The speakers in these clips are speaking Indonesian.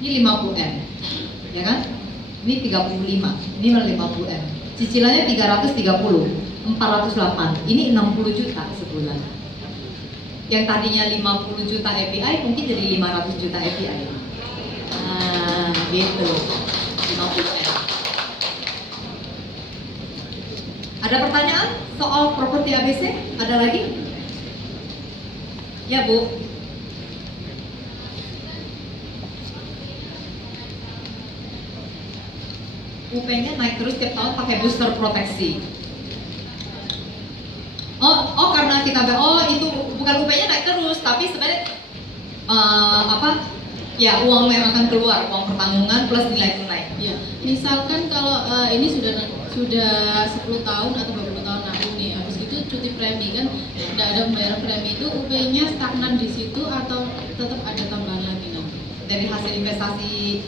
Ini 50M, ya kan? Ini 35, ini 50M. Cicilannya 330, 408. Ini 60 juta sebulan. Yang tadinya 50 juta API mungkin jadi 500 juta API. Nah, gitu. 50M. Ada pertanyaan soal properti ABC? Ada lagi? Ya, Bu. UP-nya naik terus tiap tahun pakai booster proteksi. Oh karena kita itu bukan UP-nya naik terus, tapi sebenarnya ya uang yang akan keluar, uang pertanggungan plus nilai tunai. Ya, misalkan kalau ini sudah 10 tahun atau 20 tahun nabung nih, habis itu cuti premi kan tidak ada pembayaran premi, itu UP-nya stagnan di situ atau tetap ada tambahan lagi nanti? Dari hasil investasi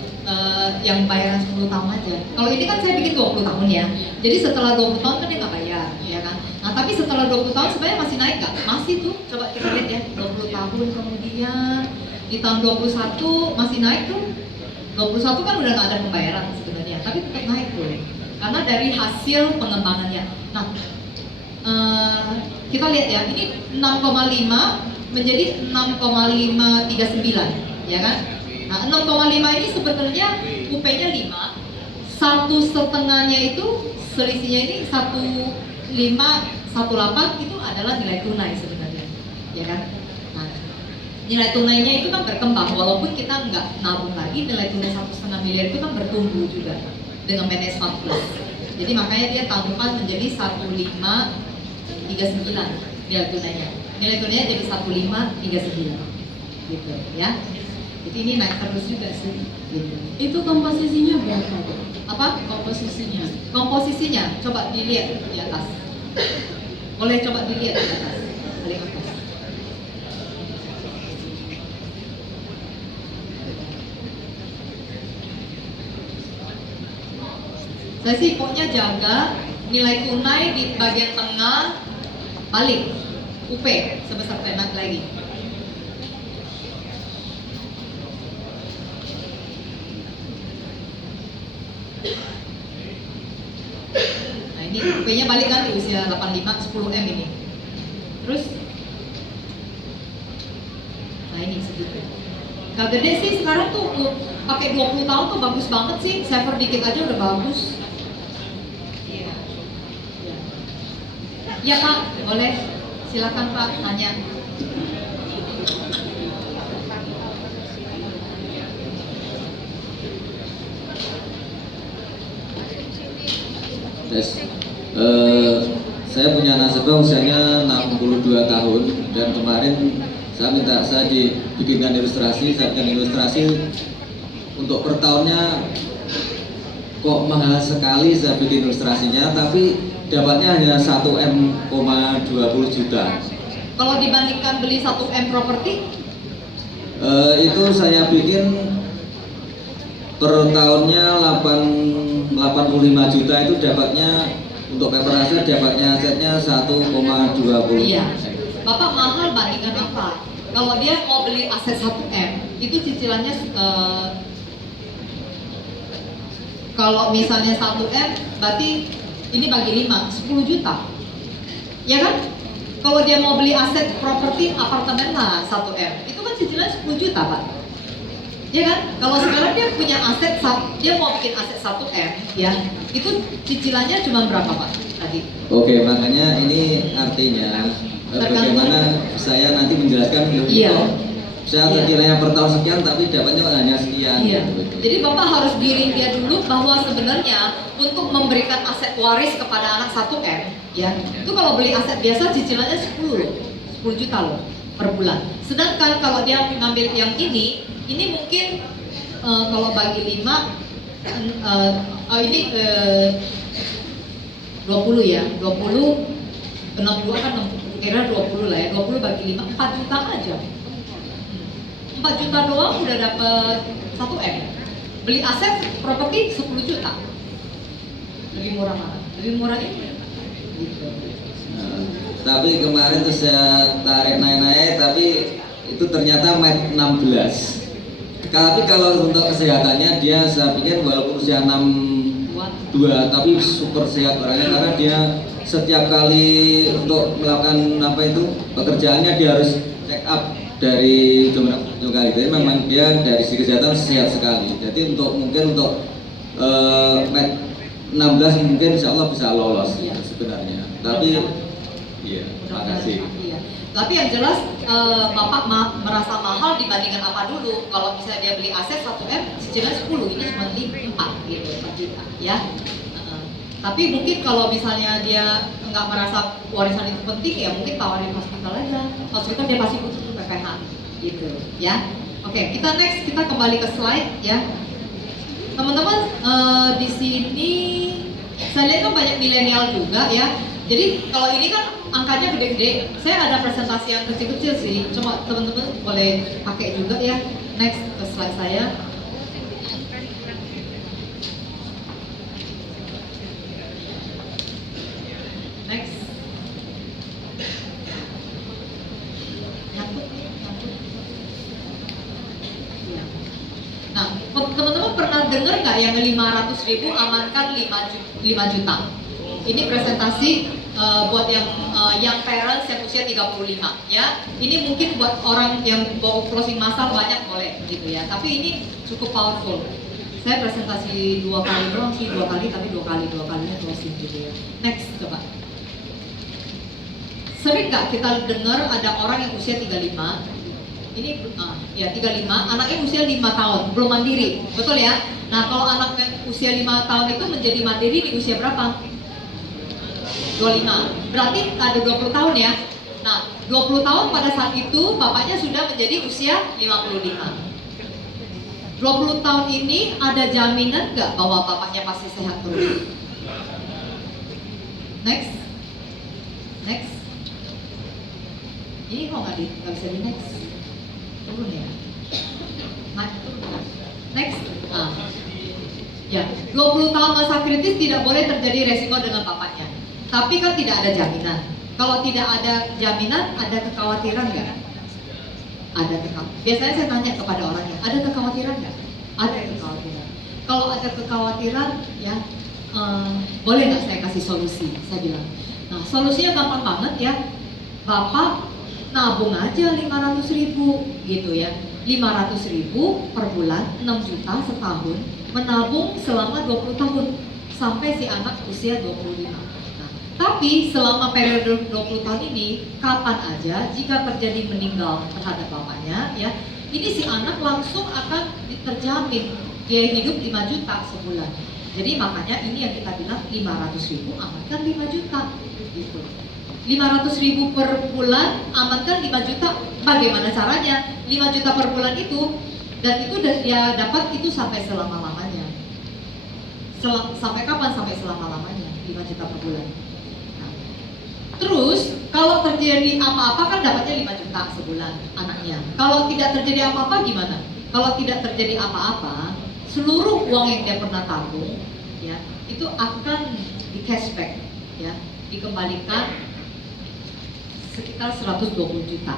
yang bayaran 10 tahun aja. Kalau ini kan saya bikin 20 tahun ya. Jadi setelah 20 tahun kan dia nggak bayar, ya kan? Nah tapi setelah 20 tahun sebenarnya masih naik nggak? Masih tuh, coba kita lihat ya. 20 tahun kemudian di tahun 21 masih naik tuh. 21 kan udah nggak ada pembayaran sebenarnya, tapi tetap naik tuh. Karena dari hasil pengembangannya. Nah, kita lihat ya, ini 6,5 menjadi 6,539, ya kan? Nah, 6,5 ini sebenarnya UP-nya 5, 1,5-nya itu selisihnya ini 1,518 itu adalah nilai tunai sebenarnya, ya kan? Nah, nilai tunainya itu kan berkembang, walaupun kita nggak nabung lagi, nilai tunai 1,5 miliar itu kan bertumbuh juga dengan management plus. Jadi makanya dia tahun depan menjadi 1,539 nilai tunainya. Nilai tunainya jadi 1,539, gitu ya. Jadi ini naik terus juga sih. Gitu. Itu komposisinya berapa, Bu? Apa? Komposisinya? Komposisinya, coba dilihat di atas. Boleh coba dilihat di atas. Paling atas. Saya sih pokoknya jaga nilai tunai di bagian tengah balik UP sebesar penak lagi. Nah ini UP-nya balik kan di usia 85 10M ini. Terus nah ini segitu. Gak gede sih sekarang tuh pakai 20 tahun tuh bagus banget sih. Saver dikit aja udah bagus. Ya Pak, boleh. Silakan Pak, tanya. Yes. Saya punya nasabah usianya 62 tahun dan kemarin saya dibikinkan ilustrasi, saya bikin ilustrasi untuk per tahunnya kok mahal sekali saya bikin ilustrasinya, tapi dapatnya hanya 1M,20 juta. Kalau dibandingkan beli 1M properti? Itu saya bikin per tahunnya 85 juta, itu dapatnya untuk paper aset, dapatnya asetnya 1,20. Iya. Bapak mahal bandingkan apa? Kalau dia mau beli aset 1M, itu cicilannya kalau misalnya 1M berarti ini bagi 5, 10 juta. Ya kan? Kalau dia mau beli aset properti apartemen lah 1M, itu kan cicilannya 10 juta Pak. Ya kan? Kalau sekarang dia punya aset, dia mau bikin aset 1M, ya, itu cicilannya cuma berapa Pak tadi? Oke, makanya ini artinya bagaimana saya nanti menjelaskan Iya. Saya cicilannya per tahun sekian, tapi dapatnya hanya sekian. Iya. Gitu. Jadi Bapak harus diri dia dulu bahwa sebenarnya untuk memberikan aset waris kepada anak 1M, ya, itu kalau beli aset biasa cicilannya 10 juta loh per bulan. Sedangkan kalau dia ngambil yang ini mungkin kalau bagi 5 ini 20 ya, 20 62 kan kira 20 lah ya, 20 bagi 5 4 juta aja. 4 juta doang udah dapet 1M. Beli aset properti 10 juta. Lebih murah mana? Lebih murah ini. Gitu. Tapi kemarin tuh saya tarik naik-naik, tapi itu ternyata mat 16. Tapi kalau untuk kesehatannya dia saya pikir walaupun usia 62 tapi super sehat orangnya karena dia setiap kali untuk melakukan apa itu pekerjaannya dia harus check up dari jumlah kali. Jadi memang dia dari segi kesehatan sehat sekali. Jadi mungkin untuk 16 mungkin insya Allah bisa lolos sebenarnya. Tapi iya, makasih. Iya. Tapi yang jelas Bapak merasa mahal dibandingkan apa dulu. Kalau misalnya dia beli aset 1M, cicilan 10, ini cuma 4 gitu per juta ya. Tapi mungkin kalau misalnya dia nggak merasa warisan itu penting ya mungkin tawarin hospital aja. Hospital dia pasti butuh PPH gitu ya. Oke, kita next, kita kembali ke slide ya. Teman-teman di sini saya lihat kan banyak milenial juga ya. Jadi kalau ini kan angkanya gede-gede. Saya ada presentasi yang kecil-kecil sih. Cuma teman-teman boleh pakai juga ya. Next ke slide saya. Next. Nyangkut. Ya. Nah, teman-teman pernah dengar nggak yang 500.000 amankan 5 juta? Ini presentasi buat yang parents yang usia 35 ya. Ini mungkin buat orang yang bawa closing massal banyak boleh gitu ya. Tapi ini cukup powerful. Saya presentasi 2 kali doang sih, 2 kali tapi 2 kalinya closing gitu ya. Next coba. Sering nggak kita dengar ada orang yang usia 35? Ini ya 35, anaknya usia 5 tahun, belum mandiri, betul ya? Nah kalau anaknya usia 5 tahun itu menjadi mandiri di usia berapa? 25, berarti ada 20 tahun ya. Nah 20 tahun pada saat itu bapaknya sudah menjadi usia 55. 20 tahun ini ada jaminan nggak bahwa bapaknya pasti sehat terus? Next. Ini kok nggak bisa di next? Turun ya? Next. Ya, 20 tahun masa kritis tidak boleh terjadi resiko dengan bapaknya. Tapi kan tidak ada jaminan. Kalau tidak ada jaminan, ada kekhawatiran nggak? Ada kekhawatiran. Biasanya saya tanya kepada orangnya, ada kekhawatiran nggak? Ada kekhawatiran. Kalau ada kekhawatiran, ya boleh nggak saya kasih solusi? Saya bilang. Nah, solusinya gampang banget ya. Bapak nabung aja 500.000 gitu ya. 500.000 per bulan, 6 juta setahun, menabung selama 20 tahun sampai si anak usia 25. Nah, tapi selama periode 20 tahun ini, kapan aja jika terjadi meninggal terhadap bapaknya ya, ini si anak langsung akan terjamin biaya hidup 5 juta sebulan. Jadi makanya ini yang kita bilang 500.000 amankan 5 juta gitu. 500.000 per bulan amankan 5 juta. Bagaimana caranya? 5 juta per bulan itu, dan itu dia dapat itu sampai selama-lamanya. Sampai kapan? Sampai selama-lamanya 5 juta per bulan. Nah, terus kalau terjadi apa-apa kan dapatnya 5 juta sebulan anaknya. Kalau tidak terjadi apa-apa gimana? Kalau tidak terjadi apa-apa, seluruh uang yang dia pernah tabung ya, itu akan di cashback ya, dikembalikan sekitar 120 juta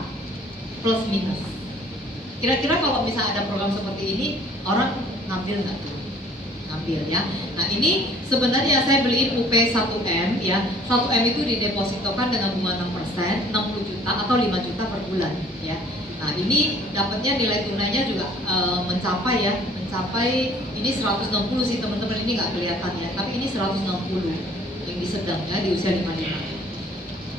plus minus. Kira-kira kalau misalnya ada program seperti ini, orang ngambil nggak tuh? Ngambil ya. Nah ini sebenarnya saya beliin UP 1M ya. 1M itu didepositokan dengan bunga 6%, 60 juta atau 5 juta per bulan ya. Nah ini dapatnya nilai tunainya juga mencapai ini 160 sih teman-teman, ini nggak kelihatan ya, tapi ini 160 yang disedang ya di usia 55.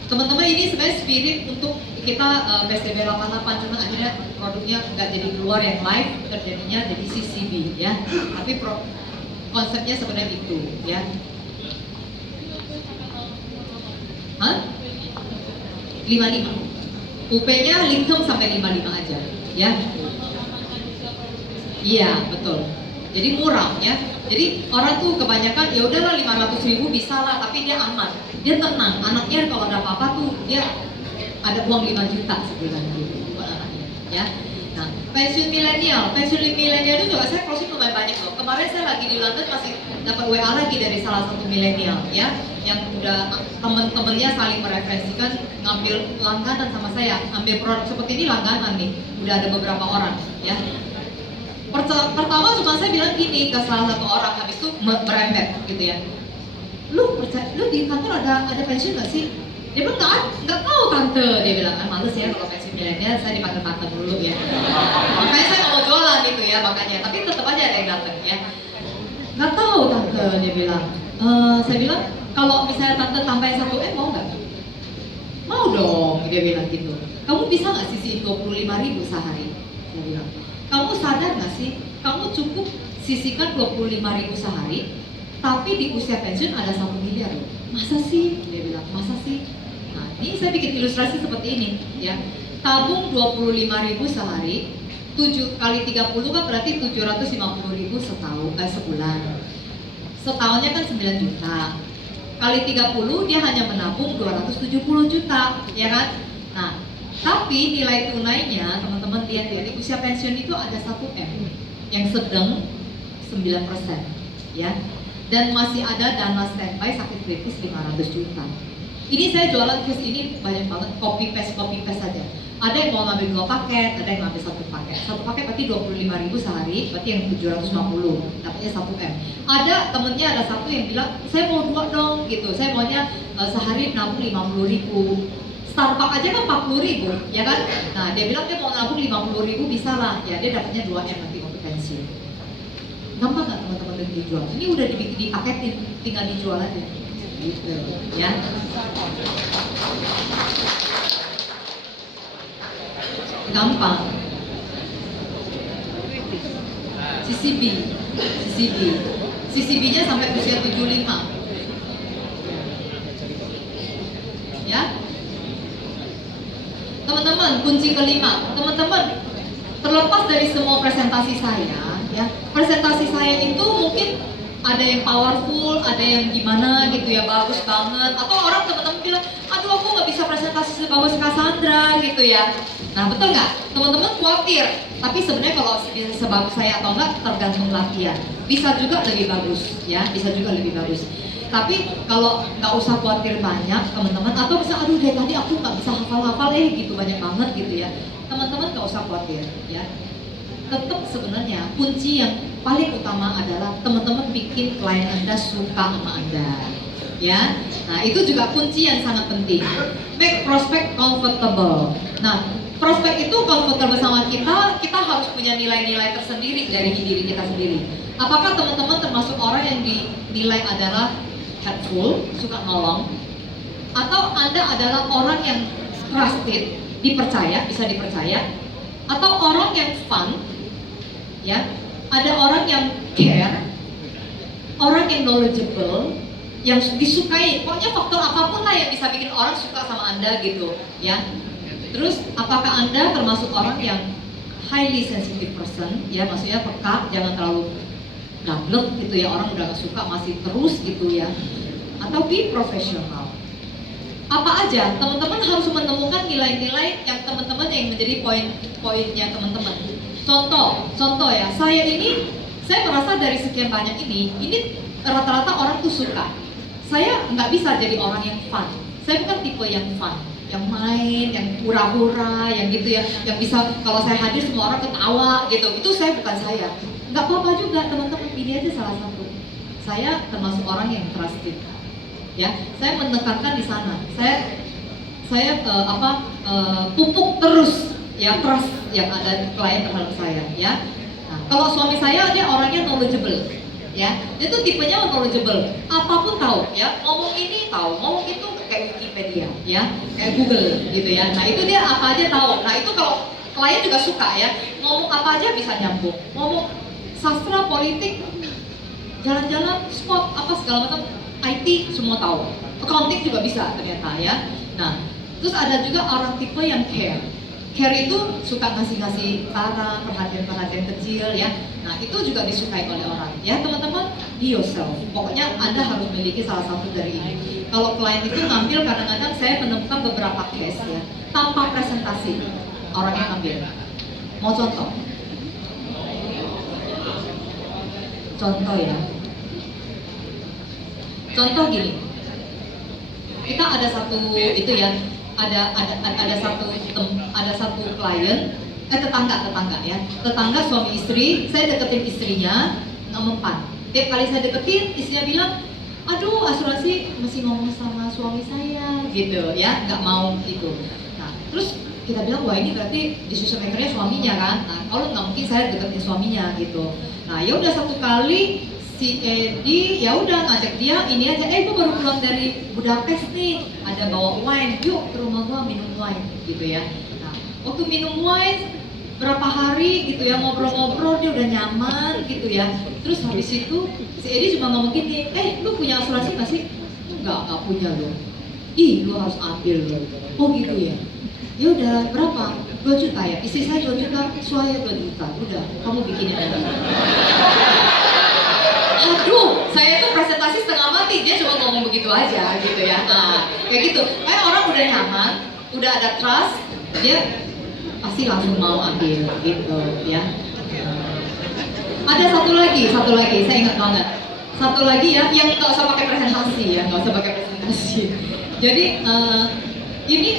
Teman-teman ini sebenarnya spirit untuk kita PSDB 88, cuma akhirnya produknya nggak jadi keluar yang live, terjadinya jadi CCB ya. Tapi konsepnya sebenarnya itu ya. Hah? 55. UP-nya lithium sampai 55 aja ya. Iya betul. Jadi murah ya. Jadi orang tuh kebanyakan ya udahlah 500.000 bisa lah, tapi dia aman, dia tenang. Anaknya kalau ada apa-apa tuh dia ada uang 5 juta sebulan gitu buat anaknya ya. Nah pensiun milenial itu juga saya closing lumayan banyak loh. Kemarin saya lagi di London masih dapat WA lagi dari salah satu milenial ya, yang udah temen-temennya saling mereferensikan ngambil langganan sama saya, ambil produk seperti ini langganan nih, udah ada beberapa orang ya. Pertama cuma saya bilang gini ke salah satu orang, habis itu merembet gitu ya. Lu di kantor ada pensiun nggak sih? Dia bilang nggak tahu tante. Dia bilang males ya kalau pensiun milenial saya dipanggil tante dulu ya. Makanya saya nggak mau jualan gitu ya makanya. Tapi tetap aja ada yang datang ya. Nggak tahu tante, dia bilang. Saya bilang kalau misalnya tante tambahin 1 M mau nggak? Mau dong, dia bilang gitu. Kamu bisa nggak sisihin 25.000 sehari? Saya bilang. Kamu sadar nggak sih? Kamu cukup sisihkan 25.000 sehari, tapi di usia pensiun ada 1 miliar loh. Masa sih? Dia bilang, masa sih? Nah, ini saya bikin ilustrasi seperti ini ya. Tabung 25.000 sehari, 7 kali 30 kan berarti 750.000 sebulan. Setahunnya kan 9 juta. Kali 30 dia hanya menabung 270 juta, ya kan? Nah, tapi nilai tunainya teman-teman lihat ya, di usia pensiun itu ada 1 M yang sedang 9%, ya. Dan masih ada dana standby sakit kritis 500 juta. Ini saya jualan case ini banyak banget, copy paste saja. Ada yang mau ngambil 2 paket, ada yang ngambil 1 paket. 1 paket berarti 25.000 sehari, berarti yang 750, dapatnya 1 M. Ada temennya ada satu yang bilang, saya mau 2 dong gitu, saya maunya sehari nabung 50.000. Starbucks aja kan 40.000, ya kan? Nah dia bilang dia mau nabung 50.000 bisa lah, ya dia dapatnya 2 M nanti waktu pensiun. Gampang nggak teman-teman udah dijual? Ini udah dipaketin, tinggal dijual aja. Gitu, ya. Gampang. CCB-nya sampai usia 75. Ya. Teman-teman, kunci kelima. Teman-teman, terlepas dari semua presentasi saya, ya. Presentasi saya itu mungkin ada yang powerful, ada yang gimana gitu ya, bagus banget. Atau orang teman-teman bilang, aduh aku nggak bisa presentasi sebagus Cassandra gitu ya. Nah betul nggak? Teman-teman khawatir. Tapi sebenarnya kalau bisa sebagus saya atau enggak tergantung latihan. Bisa juga lebih bagus, ya. Bisa juga lebih bagus. Tapi kalau nggak usah khawatir banyak teman-teman. Atau bisa aduh dari tadi aku nggak bisa hafal-hafal gitu banyak banget gitu ya. Teman-teman nggak usah khawatir, ya. Tetap sebenarnya kunci yang paling utama adalah teman-teman bikin klien Anda suka sama Anda, ya. Nah itu juga kunci yang sangat penting. Make prospect comfortable. Nah prospek itu comfortable sama kita harus punya nilai-nilai tersendiri dari diri kita sendiri. Apakah teman-teman termasuk orang yang dinilai adalah helpful, suka nolong, atau Anda adalah orang yang trusted, dipercaya, bisa dipercaya, atau orang yang fun, ya, ada orang yang care, orang yang knowledgeable, yang disukai, pokoknya faktor apapun lah yang bisa bikin orang suka sama Anda gitu, ya. Terus apakah Anda termasuk orang yang highly sensitive person, ya, maksudnya peka, jangan terlalu gablek gitu ya, orang udah gak suka masih terus gitu ya, atau be professional. Apa aja, teman-teman harus menemukan nilai-nilai yang teman-teman yang menjadi poin-poinnya teman-teman. Contoh ya, saya merasa dari sekian banyak ini rata-rata orang tuh suka. Saya nggak bisa jadi orang yang fun. Saya bukan tipe yang fun, yang main, yang hura-hura, yang gitu ya, yang bisa kalau saya hadir semua orang ketawa gitu. Itu saya bukan saya. Nggak apa-apa juga teman-teman, pilih aja salah satu. Saya termasuk orang yang trusted. Ya, saya menekankan di sana. Saya pupuk terus ya trust yang ada klien terhadap saya, ya. Nah, kalau suami saya dia orangnya knowledgeable, ya. Dia tuh tipenya knowledgeable, apapun tahu, ya. Ngomong ini tahu, ngomong itu kayak Wikipedia, ya, kayak Google gitu ya. Nah itu dia apa aja tahu. Nah itu kalau klien juga suka ya, ngomong apa aja bisa nyambung. Ngomong sastra, politik, jalan-jalan, sport, apa segala macam. IT semua tahu, accounting juga bisa ternyata ya. Nah, terus ada juga orang tipe yang care. Care itu suka ngasih-ngasih barang, perhatian-perhatian kecil ya. Nah, itu juga disukai oleh orang. Ya teman-teman, be yourself. Pokoknya Anda harus memiliki salah satu dari ini. Kalau klien itu ngambil, kadang-kadang saya menemukan beberapa case ya, tanpa presentasi orang yang ngambil. Mau contoh? Contoh ya. Contoh gini, kita ada satu itu ya, ada satu klien tetangga ya, tetangga suami istri, saya deketin istrinya, nggak mempan. Tiap kali saya deketin, istrinya bilang, aduh asuransi masih ngomong sama suami saya, gitu ya, nggak mau itu. Nah, terus kita bilang, wah ini berarti decision makernya suaminya kan. Nah, kalau nggak mungkin saya deketin suaminya gitu. Nah, ya udah satu kali si Edi ya udah ngajak dia ini aja, gue baru pulang dari Budapest nih, ada bawa wine, yuk ke rumah gua minum wine gitu ya. Nah, waktu minum wine berapa hari gitu ya, ngobrol-ngobrol dia udah nyaman gitu ya. Terus habis itu si Edi cuma ngomong gini, lu punya asuransi nggak sih? Enggak punya lo. Ih, lu harus ambil lo. Oh gitu ya. Ya udah berapa? 2 juta ya. Istri saya 2 juta, suami 2 juta. Udah, kamu bikin aja. Aduh, saya tuh presentasi setengah mati, dia cuma ngomong begitu aja gitu ya. Nah, kayak gitu. Kayak orang udah nyaman, udah ada trust, dia pasti langsung mau ambil gitu ya. Ada satu lagi, saya ingat banget. Satu lagi ya, yang nggak usah pakai presentasi ya, nggak usah pakai presentasi. Jadi ini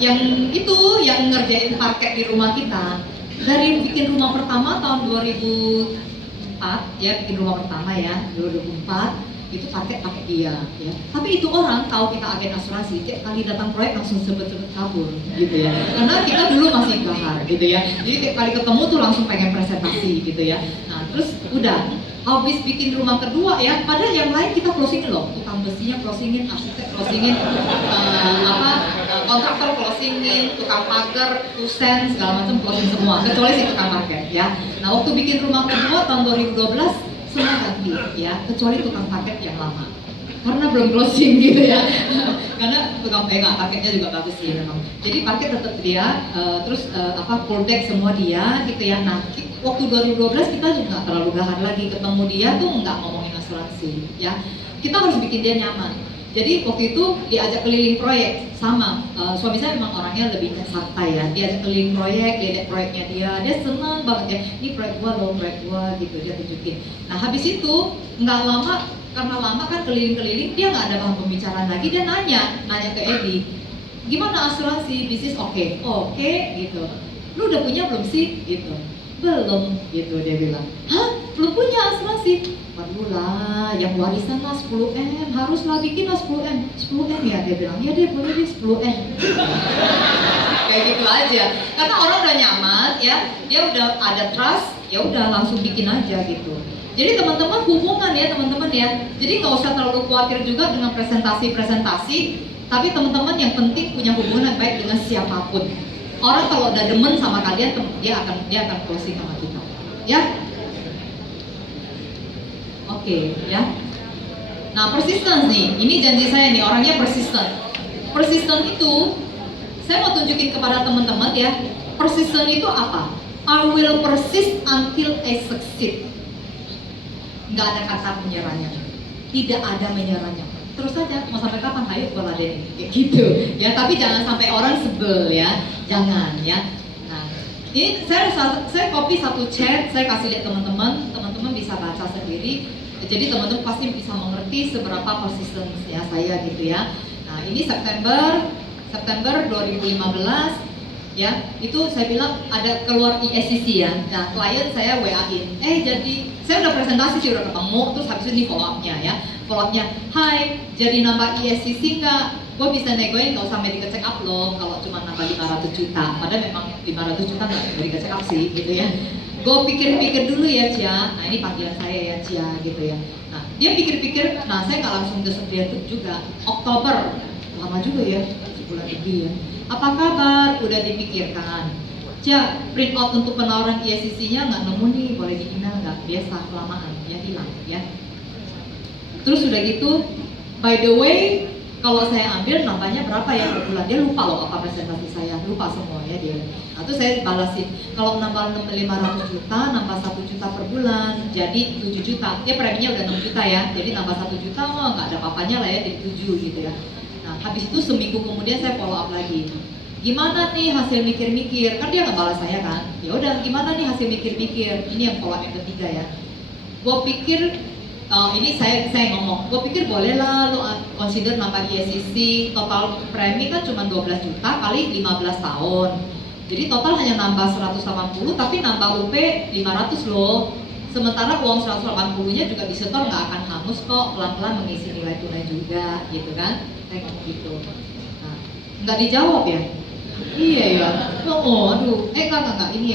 yang itu yang ngerjain parket di rumah kita. Dari bikin rumah pertama tahun 2004 ya, bikin rumah pertama ya 2004 itu pakai dia ya. Tapi itu orang tahu kita agen asuransi, tiap kali datang proyek langsung sebet-sebet kabur gitu ya. Karena kita dulu masih gahar gitu ya. Jadi tiap kali ketemu tuh langsung pengen presentasi gitu ya. Nah, terus udah habis bikin rumah kedua ya, padahal yang lain kita closingin loh, tukang besinya closingin, arsitek closingin, kontraktor closingin, tukang pagar, kusen, segala macam closing semua, kecuali si tukang parket ya. Nah, waktu bikin rumah kedua tahun 2012 semua ganti ya, kecuali tukang paket yang lama karena belum closing gitu ya. Karena tukang paketnya juga bagus sih memang. Jadi parket tetap dia, terus full deck semua dia gitu ya. Nah, waktu 2012 kita juga nggak terlalu gahar lagi, ketemu dia tuh nggak ngomongin asuransi ya. Kita harus bikin dia nyaman. Jadi waktu itu diajak keliling proyek sama suami saya memang orangnya lebih santai ya. Diajak keliling proyek, dia lihat proyeknya dia senang banget ya. Ini proyek gua gitu, dia tunjukin. Nah, habis itu nggak lama, karena lama kan keliling-keliling, dia nggak ada bahan pembicaraan lagi, dia nanya ke Edi, gimana asuransi bisnis? Oke gitu. Lu udah punya belum sih gitu? Belum gitu, dia bilang. Hah? Belum punya asuransi? Waduh lah, yang warisan lah 10M, haruslah bikin lah 10M ya, dia bilang. Ya dia boleh deh 10M. Kayak gitu aja. Karena orang udah nyaman ya, dia udah ada trust, ya udah langsung bikin aja gitu. Jadi teman-teman hubungan ya teman-teman ya. Jadi nggak usah terlalu khawatir juga dengan presentasi, tapi teman-teman yang penting punya hubungan baik dengan siapapun. Orang kalau udah demen sama kalian, dia akan closing sama kita. Ya. Oke, ya. Nah, persistence nih, ini janji saya nih, orangnya persistent. Persistent itu, saya mau tunjukin kepada teman-teman ya. Persistent itu apa? I will persist until I succeed. Nggak ada kata menyerahnya, tidak ada menyerahnya. Terus saja, mau sampai kapan? Ayo gue ladenin, kayak gitu. Ya, tapi jangan sampai orang sebel ya, jangan ya. Nah, ini saya copy satu chat, saya kasih lihat teman-teman bisa baca sendiri. Jadi teman-teman pasti bisa mengerti seberapa persistence ya saya gitu ya. Nah, ini September 2015 ya, itu saya bilang ada keluar ESCC ya. Nah, klien saya WA-in, jadi saya udah presentasi sih, udah ketemu, terus habis itu follow up-nya ya. Follow up-nya, hai, jadi nambah ESCC nggak? Gue bisa negoin, nggak usah medical check up loh kalau cuma nambah 500 juta. Padahal memang 500 juta nggak medical check up sih gitu ya. Gue pikir-pikir dulu ya Cia, nah ini panggilan saya ya Cia gitu ya. Nah, dia pikir-pikir, nah saya nggak langsung desek dia juga. Oktober, lama juga ya, sebulan lebih ya. Apa kabar? Udah dipikirkan. Cia, print out untuk penawaran ESCC-nya nggak nemu nih, boleh di email nggak? Biasa, kelamaan, ya hilang ya. Terus udah gitu, by the way, kalau saya ambil nambahnya berapa ya per bulan? Dia lupa loh apa presentasi saya, lupa semua ya dia. Nah, itu saya balasin, kalau nambah 500 juta, nambah 1 juta per bulan, jadi 7 juta. Dia preminya udah 6 juta ya, jadi nambah 1 juta, nggak ada apa-apanya lah ya, jadi 7 gitu ya. Nah, habis itu seminggu kemudian saya follow up lagi. Gimana nih hasil mikir-mikir? Kan dia nggak balas saya kan? Ya udah, gimana nih hasil mikir-mikir? Ini yang follow up yang ketiga ya. Gue pikir, ini saya ngomong, gue pikir boleh lah lo consider nambah ESCC, total premi kan cuma 12 juta kali 15 tahun. Jadi total hanya nambah 180 tapi nambah UP 500 loh. Sementara uang 180-nya juga disetor nggak akan hangus kok, pelan-pelan mengisi nilai tunai juga gitu kan. Saya ngomong gitu. Nah, nggak dijawab ya? Iya ya. Oh, aduh. Enggak. Ini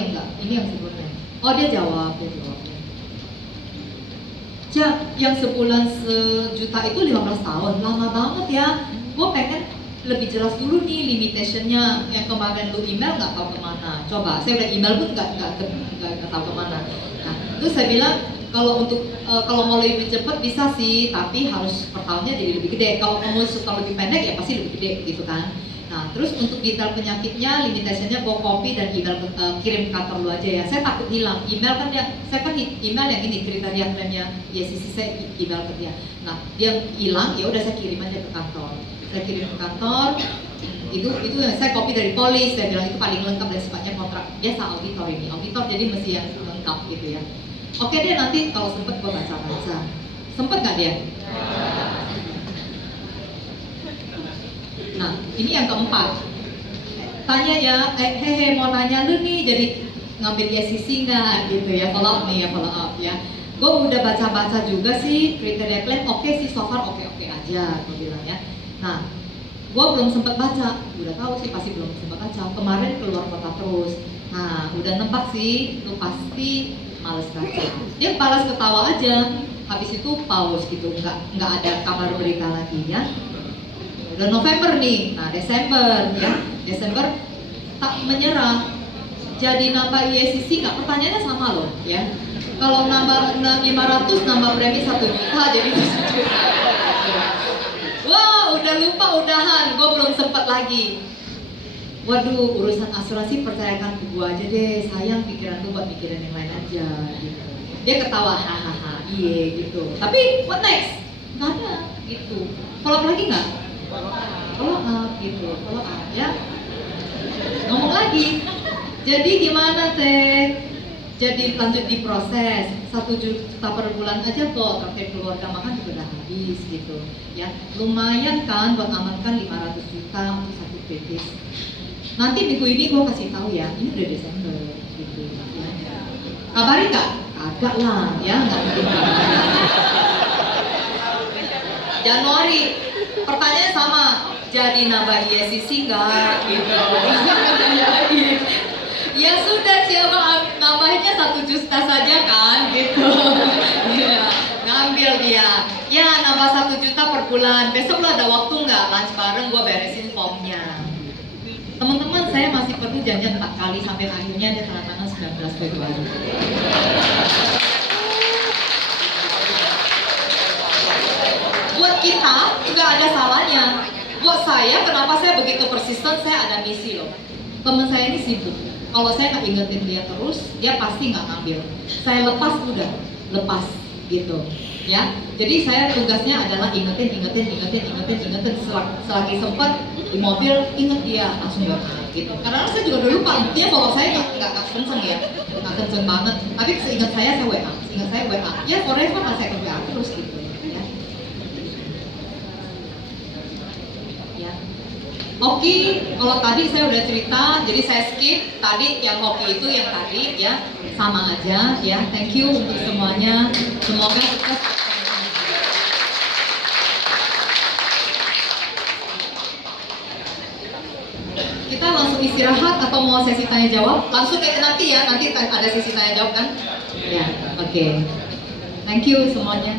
yang sebelumnya. Oh, dia jawab. Yang sebulan sejuta itu 15 tahun, lama banget ya. Gue pengen lebih jelas dulu nih limitationnya. Yang kemarin lu email nggak tahu kemana. Coba, saya udah email pun nggak tahu kemana. Nah, terus saya bilang kalau kalau mau lebih cepat bisa sih, tapi harus per tahunnya jadi lebih gede. Kalau kamu suka lebih pendek ya pasti lebih gede gitu kan. Nah, terus untuk detail penyakitnya, limitationnya gue copy dan email kirim ke kantor lu aja ya. Saya takut hilang. Email kan saya kan email yang ini kriteria klaimnya YCC saya email ke dia. Nah, dia hilang ya udah saya kirim aja ke kantor. Saya kirim ke kantor. Itu yang saya copy dari polis. Saya bilang itu paling lengkap dan sifatnya kontrak. Biasa auditor ini. Auditor jadi mesti yang lengkap gitu ya. Oke deh, nanti kalau sempet gue baca-baca. Sempet nggak dia? Nah, ini yang keempat. Tanya ya, mau nanya lu nih, jadi ngambil YCC nggak gitu ya, follow up ya. Gue udah baca-baca juga sih, kriteria klaim oke sih, so far oke aja, gue bilang ya. Nah, gue belum sempat baca, udah tahu sih pasti belum sempat baca. Kemarin keluar kota terus. Nah, udah nebak sih, lu pasti males baca. Dia balas ketawa aja, habis itu pause gitu, nggak ada kabar berita lagi ya. Udah November nih, nah Desember ya, Desember tak menyerah. Jadi nambah YCC nggak, pertanyaannya sama loh ya. Kalau nambah 500 nambah premi 1 juta jadi 7 juta. Wah, udah lupa udahan, gue belum sempet lagi. Waduh, urusan asuransi percayakan ke gue aja deh, sayang pikiran tuh buat pikiran yang lain aja gitu. Dia ketawa, hahaha, iya gitu. Tapi what next? Nggak ada gitu. Follow up lagi nggak? Follow up gitu, follow up ya. Ngomong lagi. Jadi gimana teh? Jadi lanjut diproses 1 juta per bulan aja kok, traktir keluarga makan juga udah habis gitu ya. Lumayan kan buat amankan 500 juta untuk satu kritis. Nanti minggu ini gue kasih tahu ya, ini udah Desember gitu ya. Kabarin nggak? Kagak lah ya, nggak mungkin kabarin. Januari, pertanyaannya sama, jadi nambah YCC nggak gitu. Ya sudah, siapa nambahnya 1 juta saja kan gitu. Ya, ngambil dia. Ya nambah 1 juta per bulan. Besok lo ada waktu nggak lunch bareng, gue beresin formnya. Teman-teman, saya masih perlu janjian 4 kali sampai akhirnya dia tanda tangan 19 Februari. Buat kita nggak ada salahnya. Buat saya, kenapa saya begitu persisten, saya ada misi loh. Teman saya ini sibuk. Kalau saya nggak ingetin dia terus, dia pasti nggak ngambil. Saya lepas udah, lepas gitu, ya. Jadi saya tugasnya adalah ingetin. Selagi sempat di mobil, inget dia langsung gitu. Karena saya juga udah lupa. Buktinya kalau saya nggak kenceng ya, nggak kenceng banget. Tapi seingat saya WA. Ya sore kan saya ke WA terus gitu. Hoki, kalau tadi saya udah cerita, jadi saya skip. Tadi yang hoki itu yang tadi ya, sama aja ya. Thank you untuk semuanya. Semoga sukses. Kita langsung istirahat atau mau sesi tanya jawab? Langsung kayak nanti ya, nanti ada sesi tanya jawab kan? Ya, oke. Thank you semuanya.